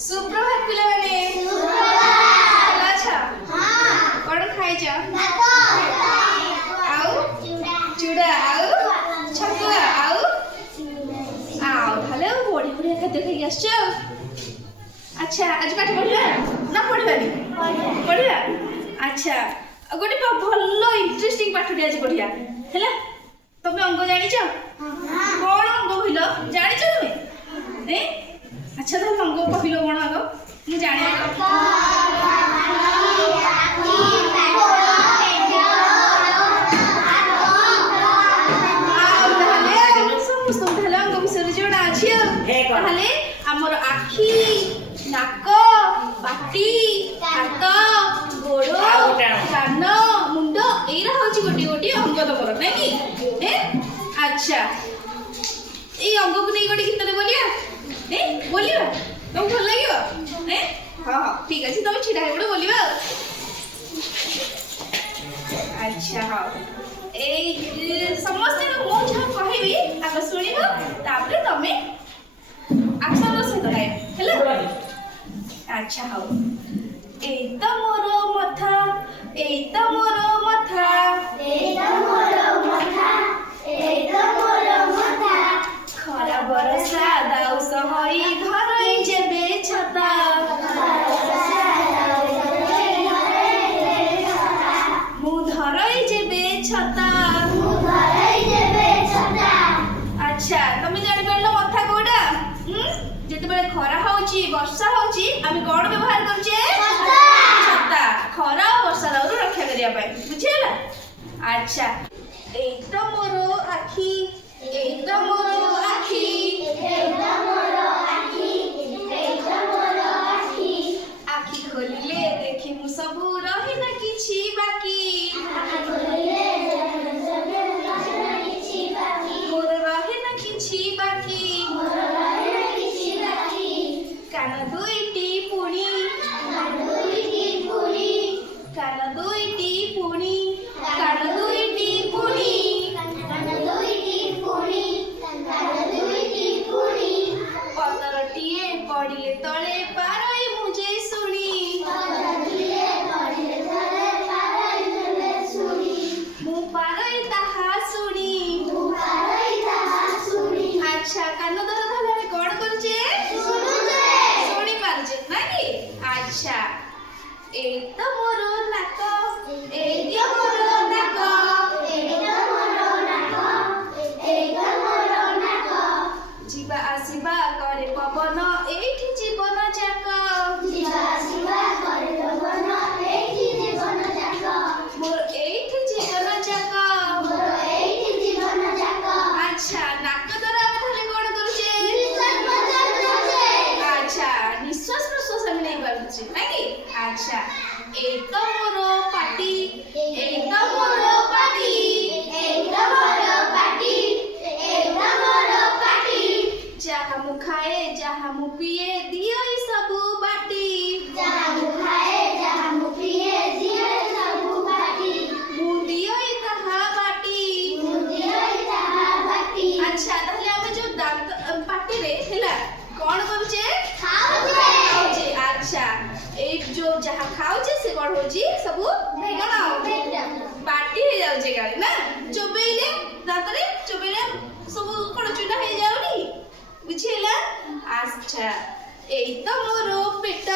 सुप्रभात पिलाने कौन खाई चूड़ा छतुआ भले बड़ी बड़ी खाद्य खाई आस। अच्छा आज पाठ पढ़ा ना पढ़ानी पढ़ा। अच्छा गोटे भल इंटरेस्टिंग पाठटी आज पढ़िया है। तुम अंग जान कौन अंग कहल जान तुम्हें? अच्छा तो अंग कहल कौन आग मुझे जाने अंग विषय जना अच्छी आमर आखि नाक पाटी हाथ गोड़ कान मुंड एरा हूँ गोटे गोटे अंग तुम ना कि? अच्छा ये अंग को नहीं गोटे गीत बोलिया बोलिया तुम भल लगे? हाँ हाँ ठीक अच्छे तुम छिड़ा है बोलिया। अच्छा हाँ समस्त मुझे कहबी आग शुण तुम आक्शन सहित गाय। अच्छा हाँ ए तो मोर मथा खरा बरसा दाउ सहई घरै जेबे छता मु धरै जेबे छता। अच्छा तुम जान पारलो मथा कोडा जेते बेले खरा होची वर्षा होची आमी कोन व्यवहार करछे? छता खरा और वर्षा दाउरु रक्षा करिया पाए बुझिला। अच्छा ए तो मोर आखी आखि खोलिले देखि मु सबु रहि न किछि बाकी मोर रहि न किछि बाकी कान दुईटी पुणी कान दुईटी पुणी पतरटिए पड़िले तले पारई मुझे सुनी मु पारई ताहा सुनी। अच्छा कान धर धरे कौन करछे? सुनी पारछे ना कि? अच्छा ए तो मोर नाक जीवा आसीबा करे पवन एठी जीवन जाक मोर एठी जीवन जाक। अच्छा नाक द्वारा आमे थाले कोन करूचे? अच्छा निश्वास प्रश्वास आमे नहीं पारुचे ना कि? अच्छा ए तो मोर पाटी जहा मु खाए जहा मु पिए दियो सबु बाटी मु दियो ताहा बाटी। अच्छा ताहले आमे जो दांत पाटी रे हैला कोन करूचे? खाउचे। अच्छा ए जो जहा खाउचे से कोन होची सबु बाटी हे जाउचे गाली ना चोबेइले दांत रे चोबेइले सबु कोन चुना हे जाउनी बुझिला। अच्छा ए तो मोर पेट